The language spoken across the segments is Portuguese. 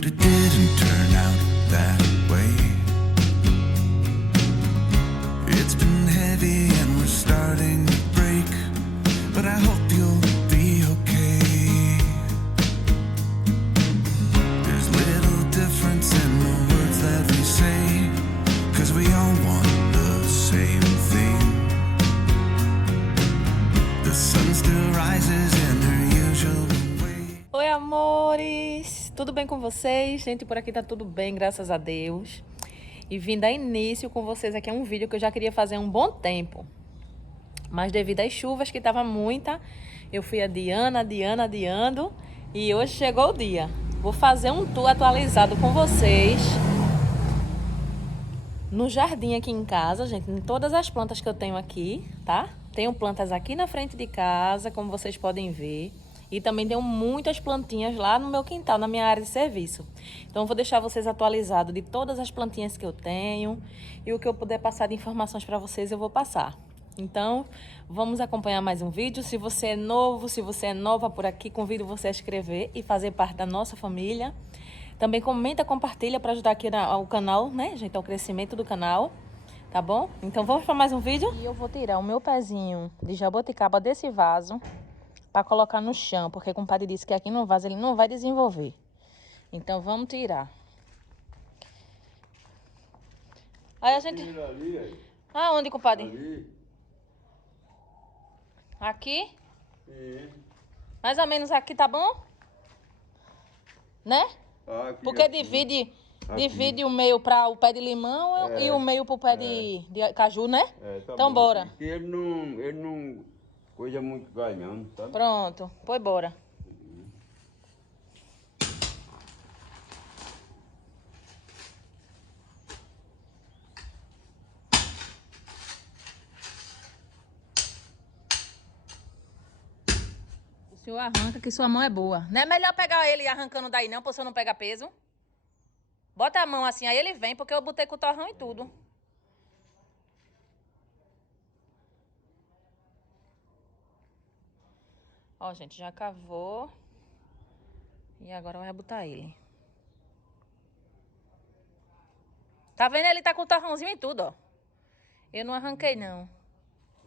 but it didn't turn out that way. It's been heavy and we're starting to break, but I hope you'll be okay. There's little difference in the words that we say, 'cause we all want the same thing. The sun still rises in her usual way. Oi, amores! Tudo bem com vocês? Gente, por aqui tá tudo bem, graças a Deus. E vim dar início com vocês aqui a um vídeo que eu já queria fazer há um bom tempo. Mas devido às chuvas, que tava muita, eu fui adiando. E hoje chegou o dia. Vou fazer um tour atualizado com vocês no jardim aqui em casa, gente. Em todas as plantas que eu tenho aqui, tá? Tenho plantas aqui na frente de casa, como vocês podem ver. E também tenho muitas plantinhas lá no meu quintal, na minha área de serviço. Então, eu vou deixar vocês atualizados de todas as plantinhas que eu tenho. E o que eu puder passar de informações para vocês, eu vou passar. Então, vamos acompanhar mais um vídeo. Se você é novo, se você é nova por aqui, convido você a inscrever e fazer parte da nossa família. Também comenta, compartilha para ajudar aqui o canal, né, gente, ao crescimento do canal. Tá bom? Então, vamos para mais um vídeo? E eu vou tirar o meu pezinho de jabuticaba desse vaso para colocar no chão, porque o compadre disse que aqui no vaso ele não vai desenvolver. Então vamos tirar. Aí a gente... Aonde, compadre? Ali. Aqui? Sim. Mais ou menos aqui, tá bom? Né? Aqui, Porque aqui. divide o meio para o pé de limão e o meio para o pé de caju, né? Tá então bom. bora. Porque ele não coisa muito ganhando, sabe? Pronto, pois bora. O senhor arranca que sua mão é boa. Não é melhor pegar ele arrancando daí não, pra você não pegar peso? Bota a mão assim, aí ele vem, porque eu botei com o torrão e tudo. Ó, gente, já cavou. E agora vai botar ele. Tá vendo? Ele tá com o torrãozinho e tudo, ó. Eu não arranquei, não.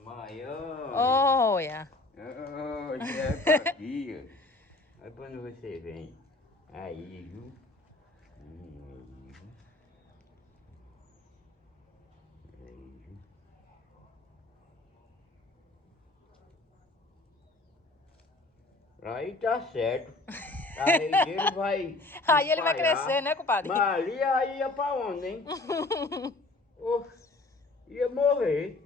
Maior. Olha. Oh, já é pra aqui, ó. Aí quando você vem. Aí, viu? Aí tá certo. Aí ele vai. Aí ele vai espalhar. crescer, né, compadre? Mas ali aí ia pra onde, hein? Oh, ia morrer.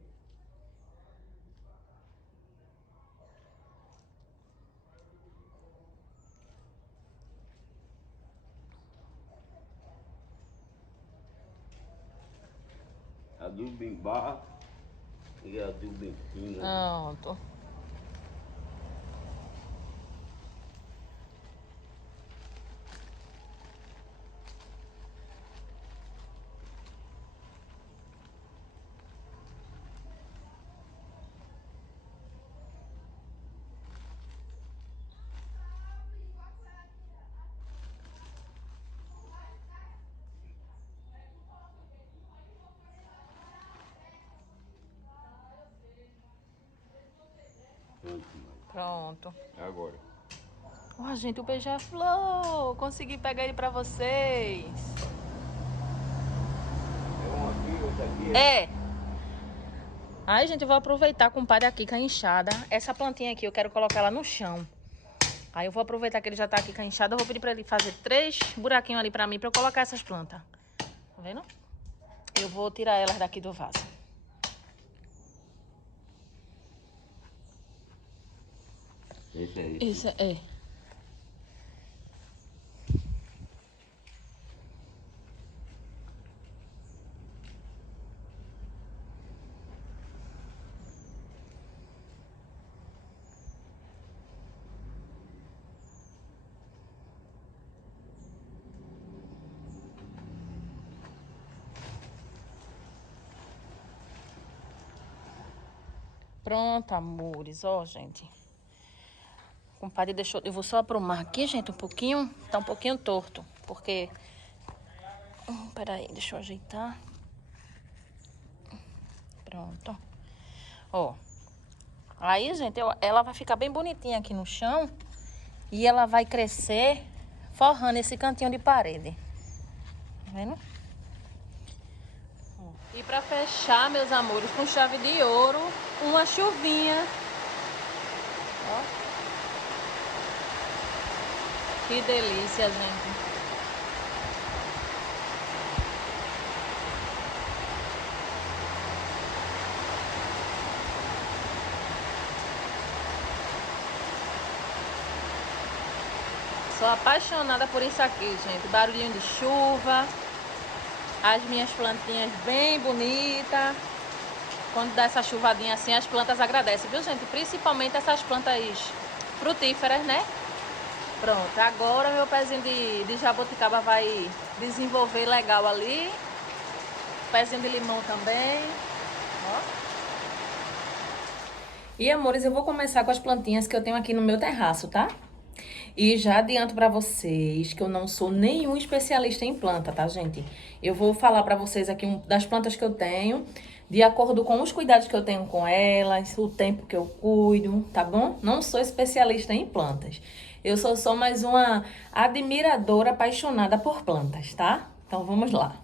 Adubo embaixo e adubo em cima. Pronto. Pronto. Agora. Ó, gente, o beija-flor. Consegui pegar ele pra vocês. É um aqui, outro aqui. É. Aí, gente, eu vou aproveitar, compadre, aqui com a enxada. Essa plantinha aqui, eu quero colocar ela no chão. Aí eu vou aproveitar que ele já tá aqui com a enxada. Eu vou pedir pra ele fazer 3 buraquinhos ali pra mim, pra eu colocar essas plantas. Tá vendo? Eu vou tirar elas daqui do vaso. Esse aí. Isso, é. Pronto, amores. Ó, gente. O compadre deixou... Eu vou só aprumar aqui, gente, um pouquinho. Tá um pouquinho torto. Porque... Peraí, deixa eu ajeitar. Pronto. Ó. Aí, gente, ela vai ficar bem bonitinha aqui no chão. E ela vai crescer forrando esse cantinho de parede. Tá vendo? E pra fechar, meus amores, com chave de ouro, uma chuvinha. Ó. Que delícia, gente. Sou apaixonada por isso aqui, gente. Barulhinho de chuva. As minhas plantinhas bem bonitas. Quando dá essa chuvadinha assim, as plantas agradecem, viu, gente? Principalmente essas plantas frutíferas, né? Pronto, agora meu pezinho de jabuticaba vai desenvolver legal ali. Pezinho de limão também. Ó. E, amores, eu vou começar com as plantinhas que eu tenho aqui no meu terraço, tá? E já adianto pra vocês que eu não sou nenhum especialista em planta, tá, gente? Eu vou falar pra vocês aqui das plantas que eu tenho, de acordo com os cuidados que eu tenho com elas, o tempo que eu cuido, tá bom? Não sou especialista em plantas. Eu sou só mais uma admiradora apaixonada por plantas, tá? Então, vamos lá.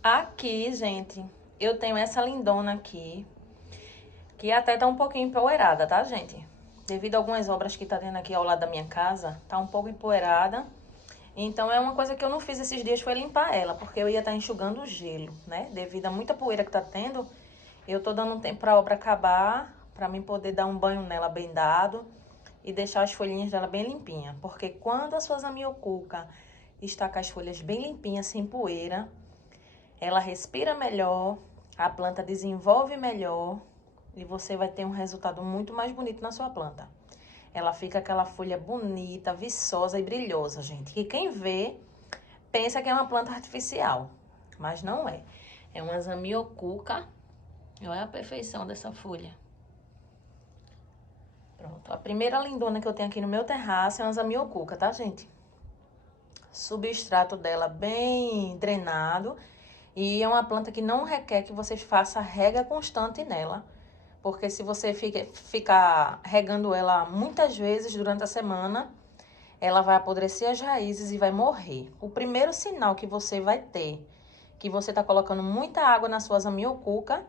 Aqui, gente, eu tenho essa lindona aqui, que até tá um pouquinho empoeirada, tá, gente? Devido a algumas obras que tá tendo aqui ao lado da minha casa, tá um pouco empoeirada. Então, é uma coisa que eu não fiz esses dias, foi limpar ela, porque eu ia estar enxugando o gelo, né? Devido a muita poeira que tá tendo, eu tô dando um tempo pra obra acabar, pra mim poder dar um banho nela bem dado e deixar as folhinhas dela bem limpinha. Porque quando a sua zamioculca está com as folhas bem limpinhas, sem poeira, ela respira melhor, a planta desenvolve melhor e você vai ter um resultado muito mais bonito na sua planta. Ela fica aquela folha bonita, viçosa e brilhosa, gente. Que quem vê pensa que é uma planta artificial, mas não é. É uma zamioculca. Olha a perfeição dessa folha. Pronto. A primeira lindona que eu tenho aqui no meu terraço é uma zamioculca, tá, gente? Substrato dela bem drenado. E é uma planta que não requer que vocês façam rega constante nela. Porque se você ficar regando ela muitas vezes durante a semana, ela vai apodrecer as raízes e vai morrer. O primeiro sinal que você vai ter que você está colocando muita água na sua zamioculca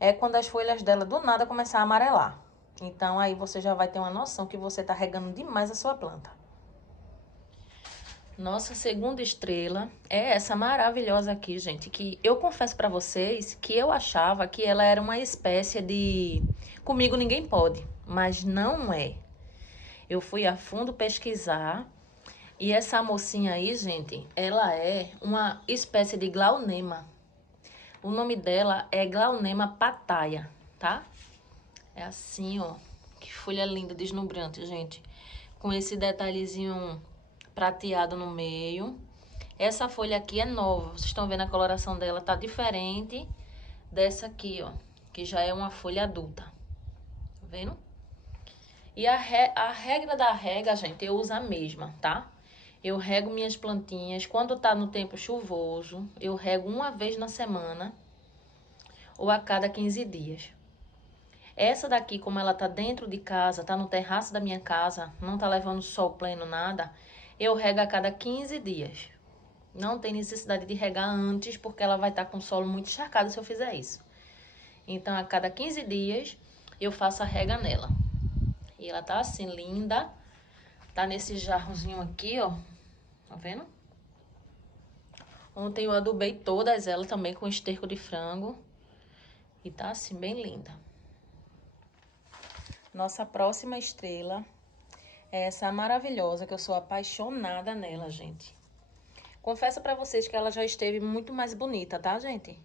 é quando as folhas dela do nada começar a amarelar. Então, aí você já vai ter uma noção que você está regando demais a sua planta. Nossa segunda estrela é essa maravilhosa aqui, gente, que eu confesso pra vocês que eu achava que ela era uma espécie de comigo ninguém pode, mas não é. Eu fui a fundo pesquisar e essa mocinha aí, gente, ela é uma espécie de glaunema. O nome dela é Glaunema pataia, tá? É assim, ó, que folha linda, deslumbrante, gente, com esse detalhezinho prateado no meio. Essa folha aqui é nova, vocês estão vendo a coloração dela, tá diferente dessa aqui, ó, que já é uma folha adulta, tá vendo? E a regra da rega, gente, eu uso a mesma, tá? Eu rego minhas plantinhas, quando tá no tempo chuvoso, eu rego uma vez na semana ou a cada 15 dias. Essa daqui, como ela tá dentro de casa, tá no terraço da minha casa, não tá levando sol pleno, nada, eu rego a cada 15 dias. Não tem necessidade de regar antes, porque ela vai estar com o solo muito encharcado se eu fizer isso. Então, a cada 15 dias, eu faço a rega nela. E ela tá assim, linda. Tá nesse jarrozinho aqui, ó. Tá vendo? Ontem eu adubei todas elas também com esterco de frango. E tá assim, bem linda. Nossa próxima estrela é essa maravilhosa, que eu sou apaixonada nela, gente. Confesso pra vocês que ela já esteve muito mais bonita, tá, gente?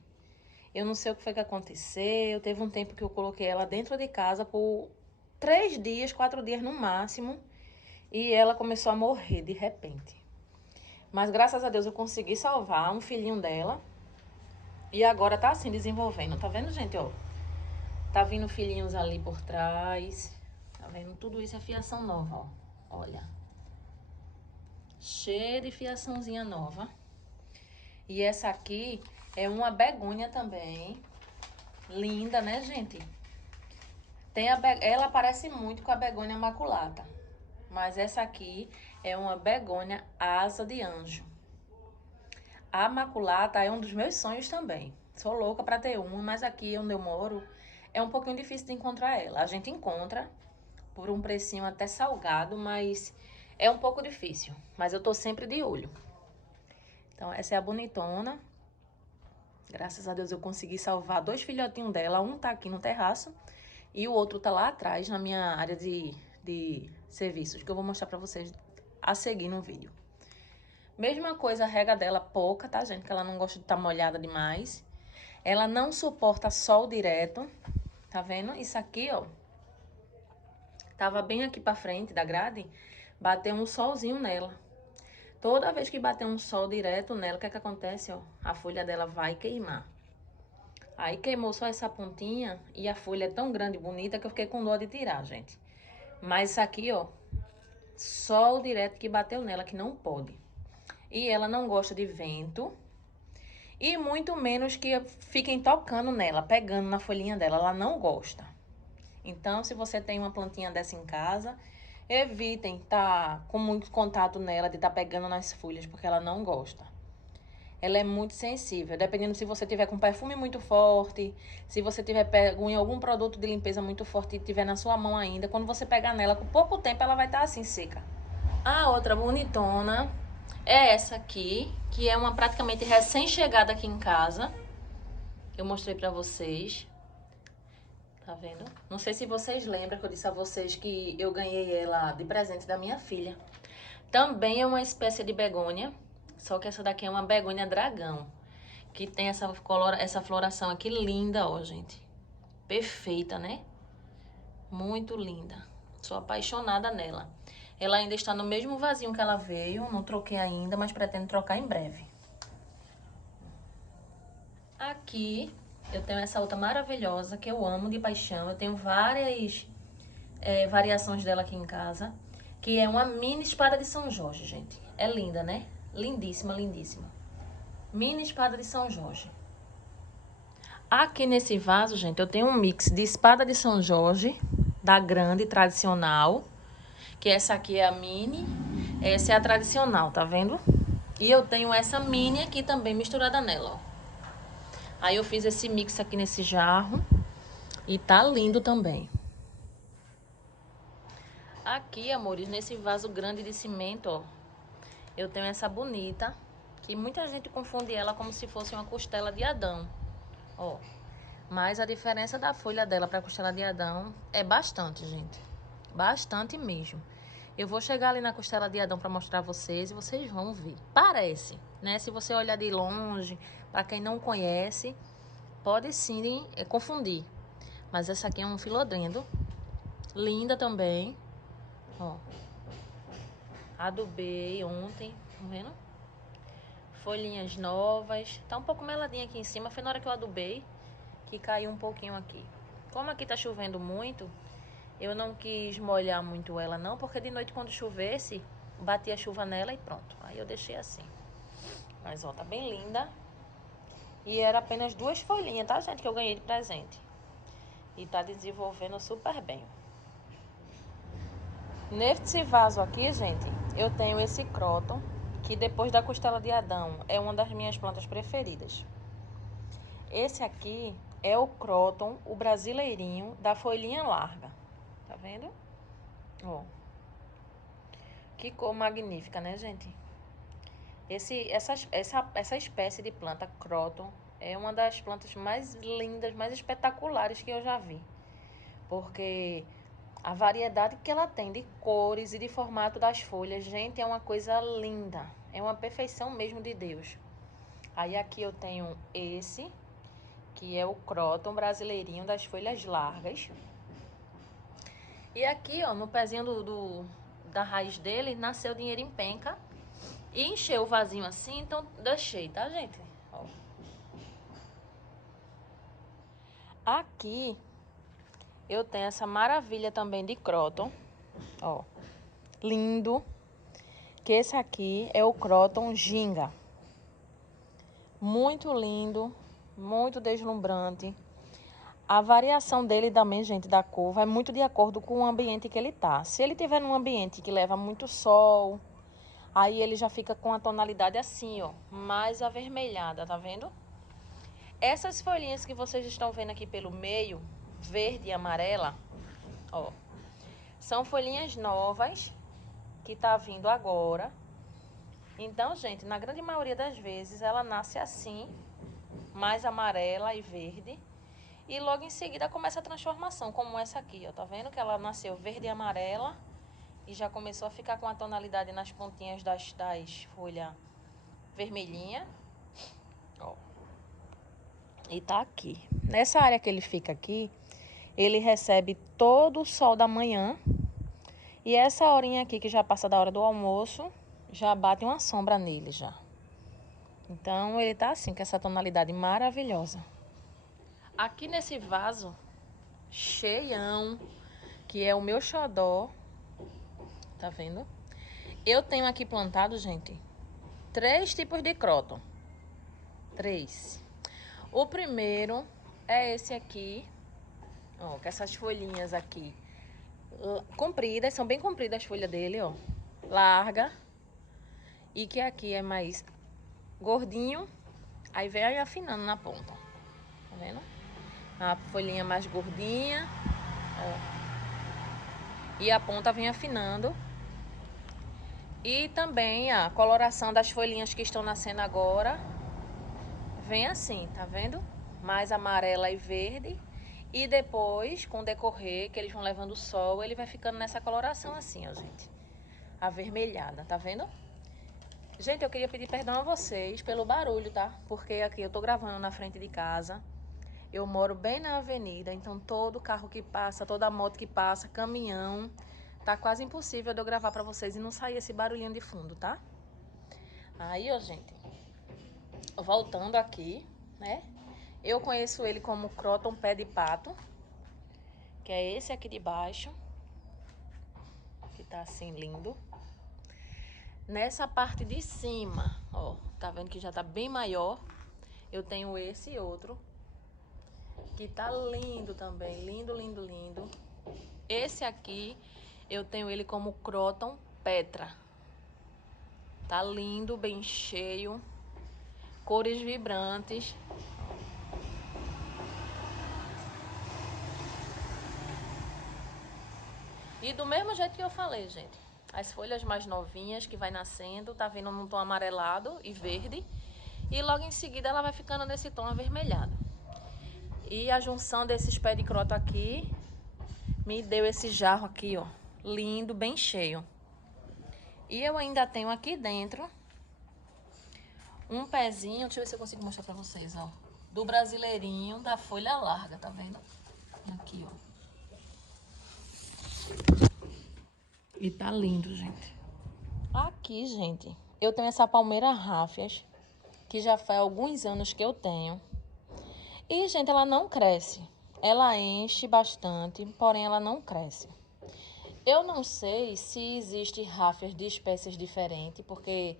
Eu não sei o que foi que aconteceu. Teve um tempo que eu coloquei ela dentro de casa por 3 dias, 4 dias no máximo. E ela começou a morrer de repente. Mas graças a Deus eu consegui salvar um filhinho dela. E agora tá assim, desenvolvendo. Tá vendo, gente, ó? Tá vindo filhinhos ali por trás. Tá vendo? Tudo isso é fiação nova, ó. Olha. cheia de fiaçãozinha nova. E essa aqui é uma begônia também. Linda, né, gente? Ela parece muito com a begônia maculata. Mas essa aqui é uma begônia asa de anjo. A maculata é um dos meus sonhos também. Sou louca pra ter uma, mas aqui onde eu moro é um pouquinho difícil de encontrar ela. A gente encontra por um precinho até salgado, mas é um pouco difícil. Mas eu tô sempre de olho. Então, essa é a bonitona. Graças a Deus eu consegui salvar 2 filhotinhos dela. Um tá aqui no terraço e o outro tá lá atrás, na minha área de serviços, que eu vou mostrar pra vocês a seguir no vídeo. Mesma coisa, a rega dela pouca, tá, gente? Que ela não gosta de estar molhada demais. Ela não suporta sol direto, tá vendo? Isso aqui, ó, tava bem aqui pra frente da grade, bateu um solzinho nela. Toda vez que bater um sol direto nela, o que é que acontece, ó? A folha dela vai queimar. Aí queimou só essa pontinha e a folha é tão grande e bonita que eu fiquei com dó de tirar, gente. Mas isso aqui, ó, sol direto que bateu nela, que não pode. E ela não gosta de vento e muito menos que fiquem tocando nela, pegando na folhinha dela. Ela não gosta. Então, se você tem uma plantinha dessa em casa, evitem estar com muito contato nela, de estar pegando nas folhas, porque ela não gosta. Ela é muito sensível, dependendo se você tiver com perfume muito forte, se você tiver pego em algum produto de limpeza muito forte e tiver na sua mão ainda, quando você pegar nela, com pouco tempo ela vai estar assim seca. A outra bonitona é essa aqui, que é uma praticamente recém-chegada aqui em casa. Eu mostrei pra vocês. Tá vendo? Não sei se vocês lembram que eu disse a vocês que eu ganhei ela de presente da minha filha. Também é uma espécie de begônia, só que essa daqui é uma begônia dragão, que tem essa floração aqui linda, ó, gente. Perfeita, né? Muito linda. Sou apaixonada nela. Ela ainda está no mesmo vasinho que ela veio, não troquei ainda, mas pretendo trocar em breve. Aqui eu tenho essa outra maravilhosa que eu amo de paixão. Eu tenho várias variações dela aqui em casa, que é uma mini espada de São Jorge, gente. É linda, né? Lindíssima, lindíssima. Mini espada de São Jorge. Aqui nesse vaso, gente, eu tenho um mix de espada de São Jorge, da grande, tradicional, que essa aqui é a mini, essa é a tradicional, tá vendo? E eu tenho essa mini aqui também misturada nela, ó. Aí eu fiz esse mix aqui nesse jarro e tá lindo também. Aqui, amores, nesse vaso grande de cimento, ó, eu tenho essa bonita, que muita gente confunde ela como se fosse uma costela de Adão, ó. Mas a diferença da folha dela para a costela de Adão é bastante, gente. Bastante mesmo. Eu vou chegar ali na costela de Adão para mostrar a vocês e vocês vão ver. Parece, né? Se você olhar de longe, para quem não conhece, pode sim confundir. Mas essa aqui é um filodendro. Linda também. Ó. Adubei ontem, tá vendo? Folhinhas novas. Tá um pouco meladinha aqui em cima. Foi na hora que eu adubei que caiu um pouquinho aqui. Como aqui tá chovendo muito, eu não quis molhar muito ela não, porque de noite quando chovesse, batia a chuva nela e pronto. Aí eu deixei assim. Mas ó, tá bem linda. E era apenas 2 folhinhas, tá, gente, que eu ganhei de presente. E tá desenvolvendo super bem. Nesse vaso aqui, gente, eu tenho esse cróton, que depois da costela de Adão é uma das minhas plantas preferidas. Esse aqui é o cróton, o brasileirinho da folhinha larga. Tá vendo? Ó. Que cor magnífica, né, gente? Essa espécie de planta, cróton, é uma das plantas mais lindas, mais espetaculares que eu já vi. Porque a variedade que ela tem de cores e de formato das folhas, gente, é uma coisa linda. É uma perfeição mesmo de Deus. Aí aqui eu tenho esse, que é o cróton brasileirinho das folhas largas. E aqui, ó, no pezinho da raiz dele, nasceu dinheiro em penca. E encheu o vasinho assim, então deixei, tá, gente? Ó. Aqui eu tenho essa maravilha também de cróton, ó, lindo, que esse aqui é o Croton Ginga. Muito lindo, muito deslumbrante. A variação dele também, gente, da cor, vai muito de acordo com o ambiente que ele tá. Se ele tiver num ambiente que leva muito sol, aí ele já fica com a tonalidade assim, ó, mais avermelhada, tá vendo? Essas folhinhas que vocês estão vendo aqui pelo meio, verde e amarela, ó, são folhinhas novas que tá vindo agora. Então, gente, na grande maioria das vezes ela nasce assim, mais amarela e verde. E logo em seguida começa a transformação, como essa aqui, ó. Tá vendo que ela nasceu verde e amarela e já começou a ficar com a tonalidade nas pontinhas das folhas vermelhinha, ó. E tá aqui. Nessa área que ele fica aqui, ele recebe todo o sol da manhã. E essa horinha aqui, que já passa da hora do almoço, já bate uma sombra nele já. Então, ele tá assim, com essa tonalidade maravilhosa. Aqui nesse vaso, cheião, que é o meu xodó, tá vendo? Eu tenho aqui plantado, gente, 3 tipos de Croton. 3. O primeiro é esse aqui, ó, com essas folhinhas aqui compridas, são bem compridas as folhas dele, ó, larga. E que aqui é mais gordinho, aí vem afinando na ponta, tá vendo? A folhinha mais gordinha, ó. E a ponta vem afinando. E também a coloração das folhinhas que estão nascendo agora vem assim, tá vendo? Mais amarela e verde. E depois, com o decorrer, que eles vão levando o sol, ele vai ficando nessa coloração assim, ó, gente. Avermelhada, tá vendo? Gente, eu queria pedir perdão a vocês pelo barulho, tá? Porque aqui eu tô gravando na frente de casa. Eu moro bem na avenida, então todo carro que passa, toda moto que passa, caminhão, tá quase impossível de eu gravar pra vocês e não sair esse barulhinho de fundo, tá? Aí, ó, gente, voltando aqui, né? Eu conheço ele como Croton Pé de Pato, que é esse aqui de baixo, que tá assim lindo. Nessa parte de cima, ó, tá vendo que já tá bem maior. Eu tenho esse outro, que tá lindo também, lindo, lindo, lindo. Esse aqui, eu tenho ele como Croton Petra. Tá lindo, bem cheio, cores vibrantes. E do mesmo jeito que eu falei, gente, as folhas mais novinhas que vai nascendo, tá vindo num tom amarelado e verde. E logo em seguida ela vai ficando nesse tom avermelhado. E a junção desses pés de croto aqui me deu esse jarro aqui, ó, lindo, bem cheio. E eu ainda tenho aqui dentro um pezinho, deixa eu ver se eu consigo mostrar pra vocês, ó, do brasileirinho da folha larga, tá vendo? Aqui, ó. E tá lindo, gente. Aqui, gente, eu tenho essa palmeira ráfias, que já faz alguns anos que eu tenho. E, gente, ela não cresce. Ela enche bastante, porém ela não cresce. Eu não sei se existe ráfias de espécies diferentes, porque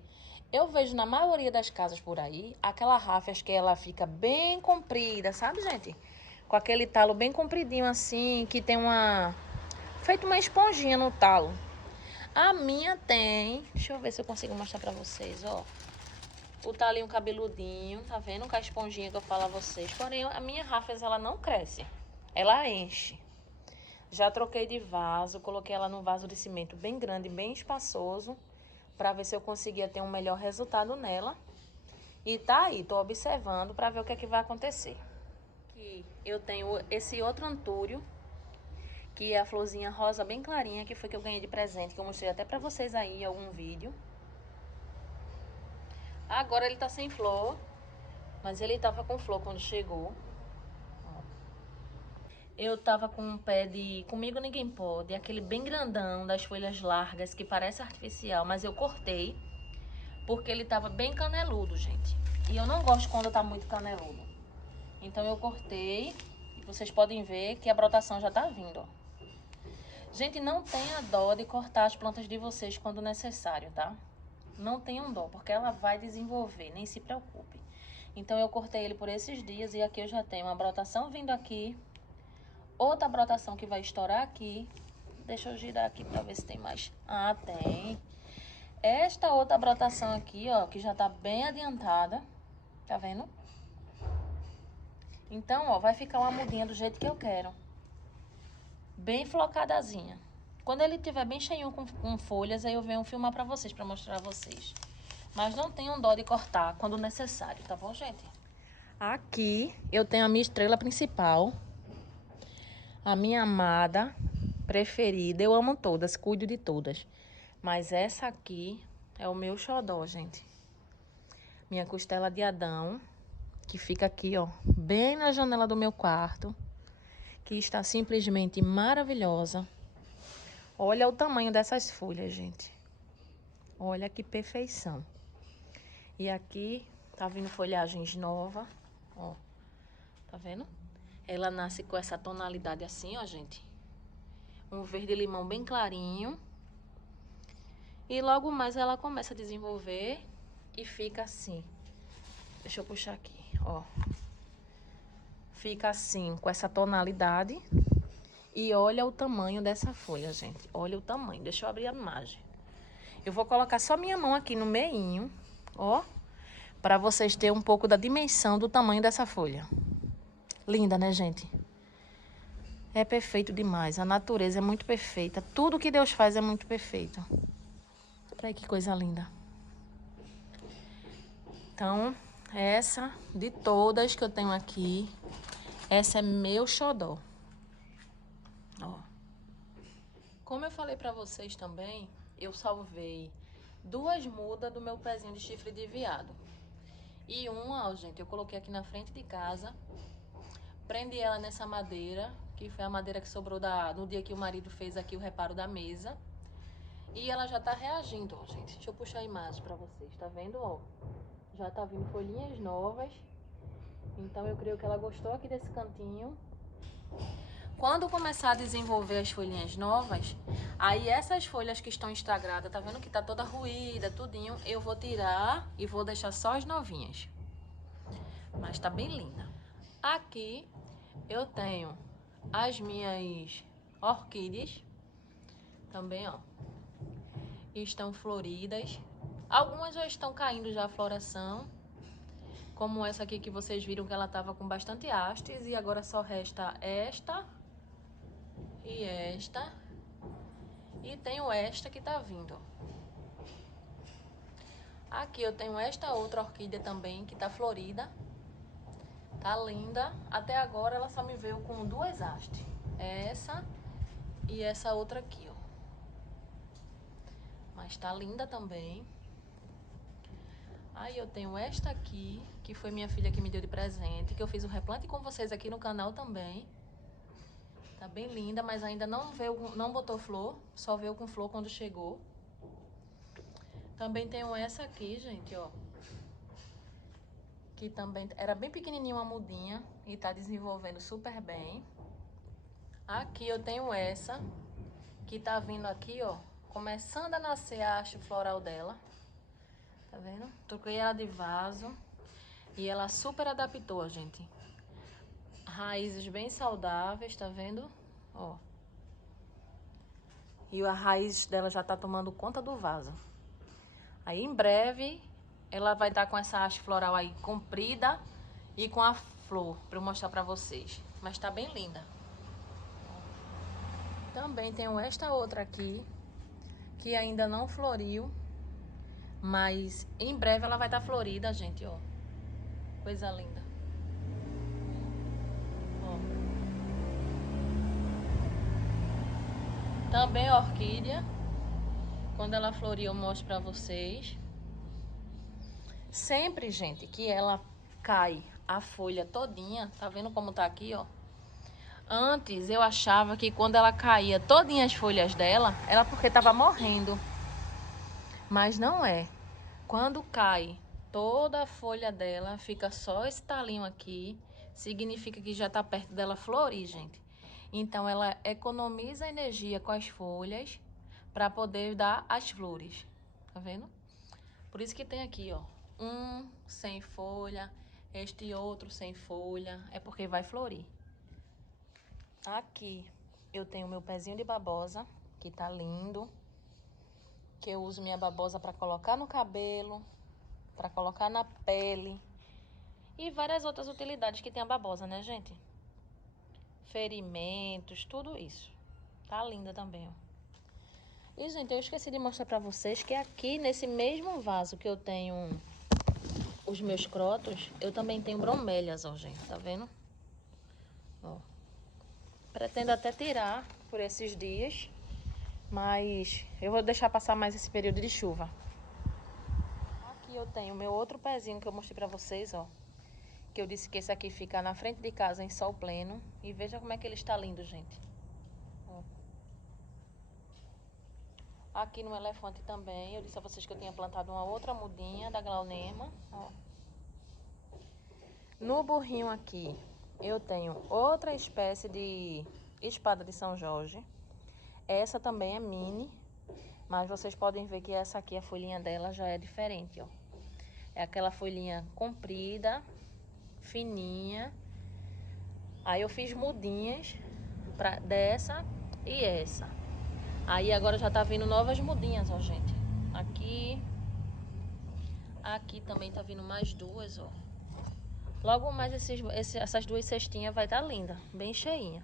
eu vejo na maioria das casas por aí, aquela ráfias que ela fica bem comprida, sabe, gente? Com aquele talo bem compridinho assim, que tem feito uma esponjinha no talo. A minha tem, deixa eu ver se eu consigo mostrar pra vocês, ó. O talinho cabeludinho, tá vendo? Com a esponjinha que eu falo a vocês. Porém, a minha ráfias, ela não cresce. Ela enche. Já troquei de vaso, coloquei ela num vaso de cimento bem grande, bem espaçoso, pra ver se eu conseguia ter um melhor resultado nela. E tá aí, tô observando pra ver o que é que vai acontecer. Aqui eu tenho esse outro antúrio, que é a florzinha rosa bem clarinha, que foi que eu ganhei de presente, que eu mostrei até pra vocês aí em algum vídeo. Agora ele tá sem flor, mas ele tava com flor quando chegou. Eu tava com um pé de Comigo Ninguém Pode, aquele bem grandão, das folhas largas, que parece artificial, mas eu cortei, porque ele tava bem caneludo, gente. E eu não gosto quando tá muito caneludo. Então eu cortei, e vocês podem ver que a brotação já tá vindo, ó. Gente, não tenha dó de cortar as plantas de vocês quando necessário, tá? Não tenham dó, porque ela vai desenvolver, nem se preocupe. Então eu cortei ele por esses dias e aqui eu já tenho uma brotação vindo aqui. Outra brotação que vai estourar aqui. Deixa eu girar aqui pra ver se tem mais. Ah, tem. Esta outra brotação aqui, ó, que já tá bem adiantada. Tá vendo? Então, ó, vai ficar uma mudinha do jeito que eu quero. Bem flocadazinha. Quando ele tiver bem cheinho com folhas, aí eu venho filmar pra vocês, pra mostrar a vocês. Mas não tenham dó de cortar quando necessário, tá bom, gente? Aqui eu tenho a minha estrela principal. A minha amada, preferida. Eu amo todas, cuido de todas. Mas essa aqui é o meu xodó, gente. Minha costela de Adão, que fica aqui, ó, bem na janela do meu quarto. Que está simplesmente maravilhosa. Olha o tamanho dessas folhas, gente. Olha que perfeição. E aqui tá vindo folhagens novas, ó. Tá vendo? Ela nasce com essa tonalidade assim, ó, gente. Um verde-limão bem clarinho. E logo mais ela começa a desenvolver e fica assim. Deixa eu puxar aqui, ó. Fica assim, com essa tonalidade. E olha o tamanho dessa folha, gente. Olha o tamanho. Deixa eu abrir a imagem. Eu vou colocar só minha mão aqui no meinho, ó. Pra vocês terem um pouco da dimensão do tamanho dessa folha. Linda, né, gente? É perfeito demais. A natureza é muito perfeita. Tudo que Deus faz é muito perfeito. Olha que coisa linda. Então, essa de todas que eu tenho aqui, essa é meu xodó. Ó. Como eu falei pra vocês também, eu salvei 2 mudas do meu pezinho de chifre de veado. E uma, ó, gente, eu coloquei aqui na frente de casa. Prendi ela nessa madeira, que foi a madeira que sobrou no dia que o marido fez aqui o reparo da mesa. E ela já tá reagindo, ó, gente. Deixa eu puxar a imagem pra vocês, tá vendo, ó? Já tá vindo folhinhas novas. Então eu creio que ela gostou aqui desse cantinho. Quando começar a desenvolver as folhinhas novas, aí essas folhas que estão estragadas, tá vendo que tá toda ruída, tudinho, eu vou tirar e vou deixar só as novinhas. Mas tá bem linda. Aqui eu tenho as minhas orquídeas, também, ó, estão floridas. Algumas já estão caindo já a floração, como essa aqui que vocês viram que ela tava com bastante hastes e agora só resta esta e esta. E tenho esta que tá vindo. Aqui eu tenho esta outra orquídea também que tá florida. Tá linda. Até agora ela só me veio com 2 hastes. Essa e essa outra aqui, ó. Mas tá linda também. Aí eu tenho esta aqui, que foi minha filha que me deu de presente, que eu fiz o replante com vocês aqui no canal também. Tá bem linda, mas ainda não veio, não botou flor, só veio com flor quando chegou. Também tenho essa aqui, gente, ó. Que também era bem pequenininha, uma mudinha, e tá desenvolvendo super bem. Aqui eu tenho essa, que tá vindo aqui, ó, começando a nascer a haste floral dela. Tá vendo? Troquei ela de vaso e ela super adaptou, gente. Raízes bem saudáveis, tá vendo? Ó. E a raiz dela já tá tomando conta do vaso. Aí em breve ela vai estar com essa haste floral aí comprida e com a flor pra eu mostrar pra vocês. Mas tá bem linda. Também tenho esta outra aqui que ainda não floriu. Mas em breve ela vai estar florida, gente, ó. Coisa linda. Ó. Também orquídea. Quando ela florir eu mostro pra vocês. Sempre, gente, que ela cai a folha todinha. Tá vendo como tá aqui, ó? Antes eu achava que quando ela caía todinha as folhas dela, era porque tava morrendo. Mas não é. Quando cai toda a folha dela, fica só esse talinho aqui. Significa que já tá perto dela florir, gente. Então ela economiza energia com as folhas para poder dar as flores. Tá vendo? Por isso que tem aqui, ó, um sem folha, este outro sem folha, é porque vai florir. Aqui eu tenho meu pezinho de babosa, que tá lindo, que eu uso minha babosa para colocar no cabelo, para colocar na pele e várias outras utilidades que tem a babosa, né, gente? Ferimentos, tudo isso. Tá linda também, ó. E, gente, eu esqueci de mostrar pra vocês que aqui nesse mesmo vaso que eu tenho os meus crotos, eu também tenho bromélias, ó, gente, tá vendo? Ó. Pretendo até tirar por esses dias, mas eu vou deixar passar mais esse período de chuva. Aqui eu tenho meu outro pezinho que eu mostrei pra vocês, ó. Que eu disse que esse aqui fica na frente de casa em sol pleno. E veja como é que ele está lindo, gente. Ó. Aqui no elefante também, eu disse a vocês que eu tinha plantado uma outra mudinha da Glaunema, ó. No burrinho aqui, eu tenho outra espécie de espada de São Jorge. Essa também é mini, mas vocês podem ver que essa aqui, a folhinha dela já é diferente, ó. É aquela folhinha comprida, fininha. Aí eu fiz mudinhas dessa e essa. Aí agora já tá vindo novas mudinhas, ó, gente. Aqui também tá vindo mais duas, ó. Logo mais essas duas cestinhas vai estar linda, bem cheinha.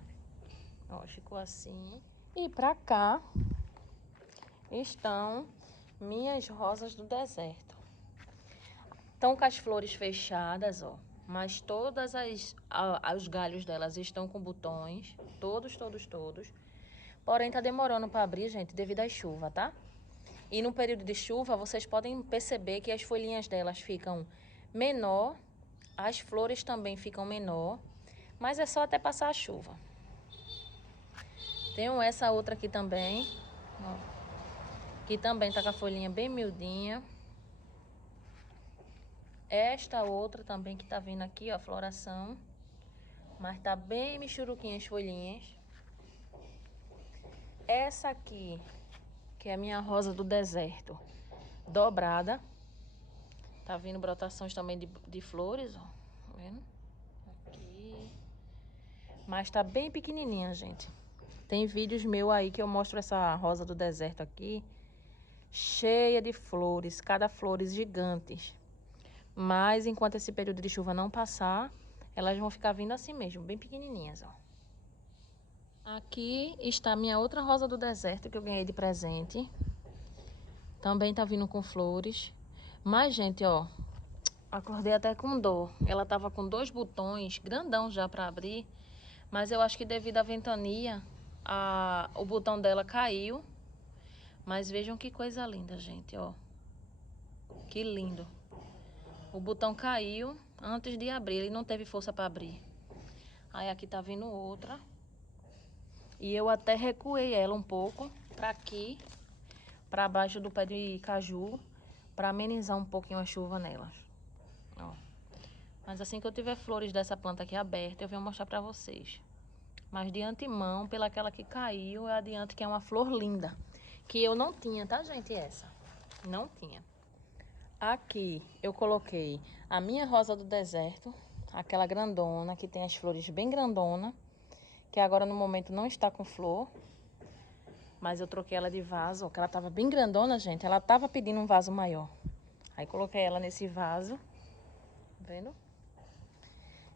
Ó, ficou assim. E pra cá estão minhas rosas do deserto. Estão com as flores fechadas, ó. Mas todas os galhos delas estão com botões. Todos. Porém, tá demorando para abrir, gente, devido à chuva, tá? E no período de chuva, vocês podem perceber que as folhinhas delas ficam menor. As flores também ficam menor. Mas é só até passar a chuva. Tenho essa outra aqui também, ó, que também tá com a folhinha bem miudinha. Esta outra também que tá vindo aqui, ó, floração. Mas tá bem michuruquinha as folhinhas. Essa aqui, que é a minha rosa do deserto, dobrada. Tá vindo brotações também de flores, ó. Tá vendo? Aqui. Mas tá bem pequenininha, gente. Tem vídeos meus aí que eu mostro essa rosa do deserto aqui, cheia de flores, cada flores gigantes. Mas enquanto esse período de chuva não passar, elas vão ficar vindo assim mesmo, bem pequenininhas, ó. Aqui está a minha outra rosa do deserto que eu ganhei de presente. Também tá vindo com flores. Mas, gente, ó, acordei até com dor. Ela tava com 2 botões, grandão já pra abrir. Mas eu acho que devido à ventania, o botão dela caiu. Mas vejam que coisa linda, gente, ó. Que lindo. O botão caiu antes de abrir, ele não teve força pra abrir. Aí aqui tá vindo outra. E eu até recuei ela um pouco pra aqui, pra baixo do pé de caju, pra amenizar um pouquinho a chuva nelas. Ó. Mas assim que eu tiver flores dessa planta aqui aberta, eu venho mostrar pra vocês. Mas de antemão, pelaquela que caiu, eu adianto que é uma flor linda. Que eu não tinha, tá, gente? Essa. Não tinha. Aqui eu coloquei a minha rosa do deserto, aquela grandona, que tem as flores bem grandona, que agora no momento não está com flor. Mas eu troquei ela de vaso, ó, que ela tava bem grandona, gente. Ela tava pedindo um vaso maior. Aí coloquei ela nesse vaso, tá vendo?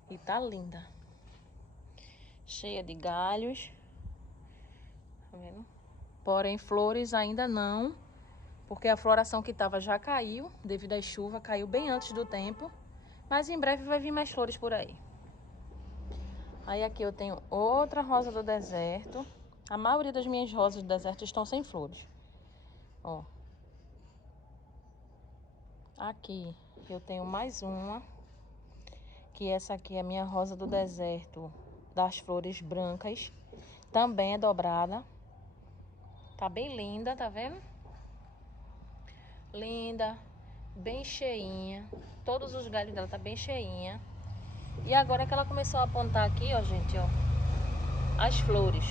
E tá linda. Cheia de galhos, tá vendo? Porém, flores ainda não, porque a floração que tava já caiu, devido à chuva, caiu bem antes do tempo. Mas em breve vai vir mais flores por aí. Aí aqui eu tenho outra rosa do deserto. A maioria das minhas rosas do deserto estão sem flores. Ó. Aqui eu tenho mais uma, que essa aqui é a minha rosa do deserto das flores brancas. Também é dobrada. Tá bem linda, tá vendo? Linda, bem cheinha. Todos os galhos dela tá bem cheinha. E agora que ela começou a apontar aqui, ó, gente, ó, as flores.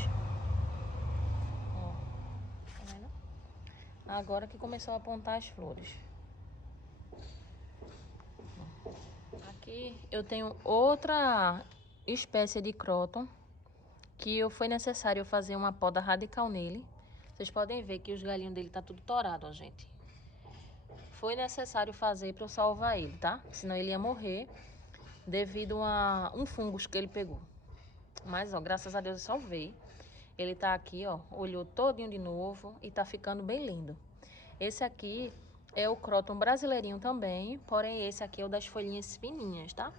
Ó, tá vendo? Agora que começou a apontar as flores. Aqui eu tenho outra espécie de cróton que foi necessário fazer uma poda radical nele. Vocês podem ver que os galhinhos dele tá tudo torado, ó, gente. Foi necessário fazer para eu salvar ele, tá? Senão ele ia morrer devido a um fungo que ele pegou. Mas, ó, graças a Deus eu salvei. Ele tá aqui, ó, olhou todinho de novo e tá ficando bem lindo. Esse aqui é o cróton brasileirinho também, porém esse aqui é o das folhinhas fininhas, tá?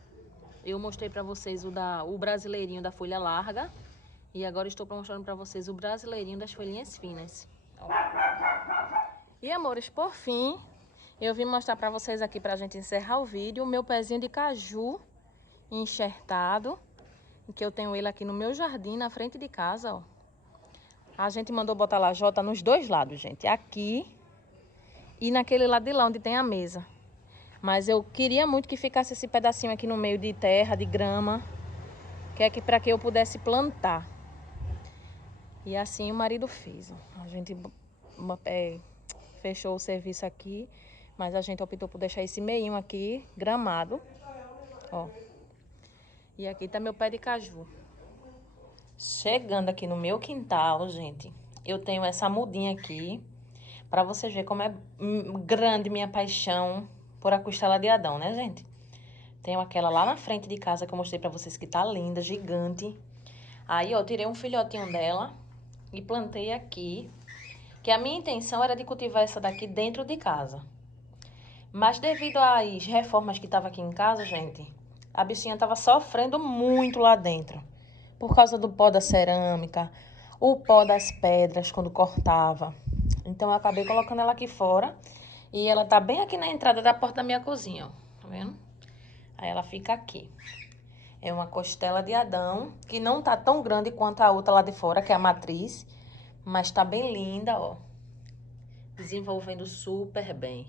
Eu mostrei pra vocês o brasileirinho da folha larga e agora estou mostrando pra vocês o brasileirinho das folhinhas finas. Ó. E, amores, por fim, eu vim mostrar pra vocês aqui pra gente encerrar o vídeo, o meu pezinho de caju enxertado, que eu tenho ele aqui no meu jardim, na frente de casa, ó. A gente mandou botar lajota nos dois lados, gente. Aqui e naquele lado de lá, onde tem a mesa. Mas eu queria muito que ficasse esse pedacinho aqui no meio de terra, de grama, que é para que eu pudesse plantar. E assim o marido fez, ó. A gente fechou o serviço aqui, mas a gente optou por deixar esse meinho aqui, gramado, ó. E aqui tá meu pé de caju. Chegando aqui no meu quintal, gente, eu tenho essa mudinha aqui, pra vocês verem como é grande minha paixão por a costela de Adão, né, gente? Tenho aquela lá na frente de casa que eu mostrei pra vocês que tá linda, gigante. Aí, ó, tirei um filhotinho dela e plantei aqui, que a minha intenção era de cultivar essa daqui dentro de casa. Mas devido às reformas que tava aqui em casa, gente, a bichinha tava sofrendo muito lá dentro. Por causa do pó da cerâmica, o pó das pedras quando cortava. Então eu acabei colocando ela aqui fora. E ela tá bem aqui na entrada da porta da minha cozinha, ó. Tá vendo? Aí ela fica aqui. É uma costela de Adão, que não tá tão grande quanto a outra lá de fora, que é a matriz. Mas tá bem linda, ó. Desenvolvendo super bem.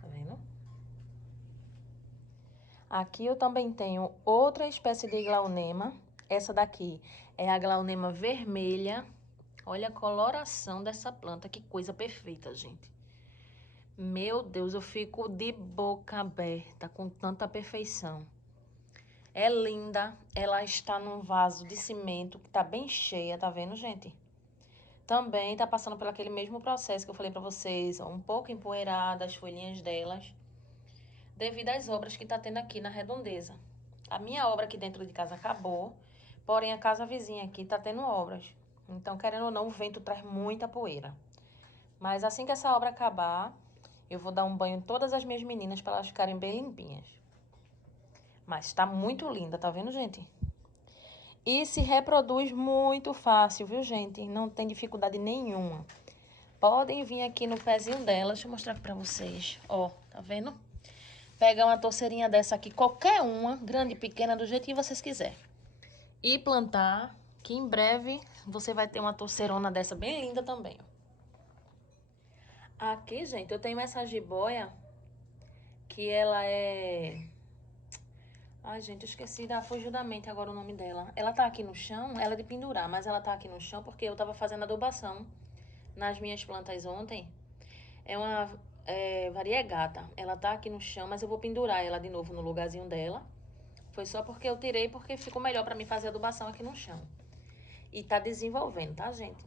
Tá vendo? Aqui eu também tenho outra espécie de glaunema. Essa daqui é a glaunema vermelha. Olha a coloração dessa planta, que coisa perfeita, gente. Meu Deus, eu fico de boca aberta com tanta perfeição. É linda, ela está num vaso de cimento que tá bem cheia, tá vendo, gente? Também tá passando por aquele mesmo processo que eu falei pra vocês, ó, um pouco empoeirada, as folhinhas delas, devido às obras que tá tendo aqui na redondeza. A minha obra aqui dentro de casa acabou, porém a casa vizinha aqui tá tendo obras. Então, querendo ou não, o vento traz muita poeira. Mas assim que essa obra acabar, eu vou dar um banho em todas as minhas meninas para elas ficarem bem limpinhas. Mas tá muito linda, tá vendo, gente? E se reproduz muito fácil, viu, gente? Não tem dificuldade nenhuma. Podem vir aqui no pezinho dela, deixa eu mostrar aqui pra vocês. Ó, tá vendo? Pega uma torceirinha dessa aqui, qualquer uma, grande, pequena, do jeito que vocês quiserem. E plantar, que em breve você vai ter uma torceirona dessa bem linda também, ó. Aqui, gente, eu tenho essa jiboia, que ela é... Ai, gente, eu esqueci, fugiu da mente agora o nome dela. Ela tá aqui no chão, ela é de pendurar, mas ela tá aqui no chão porque eu tava fazendo adubação nas minhas plantas ontem. É uma variegata. Ela tá aqui no chão, mas eu vou pendurar ela de novo no lugarzinho dela. Foi só porque eu tirei, porque ficou melhor pra mim fazer adubação aqui no chão. E tá desenvolvendo, tá, gente?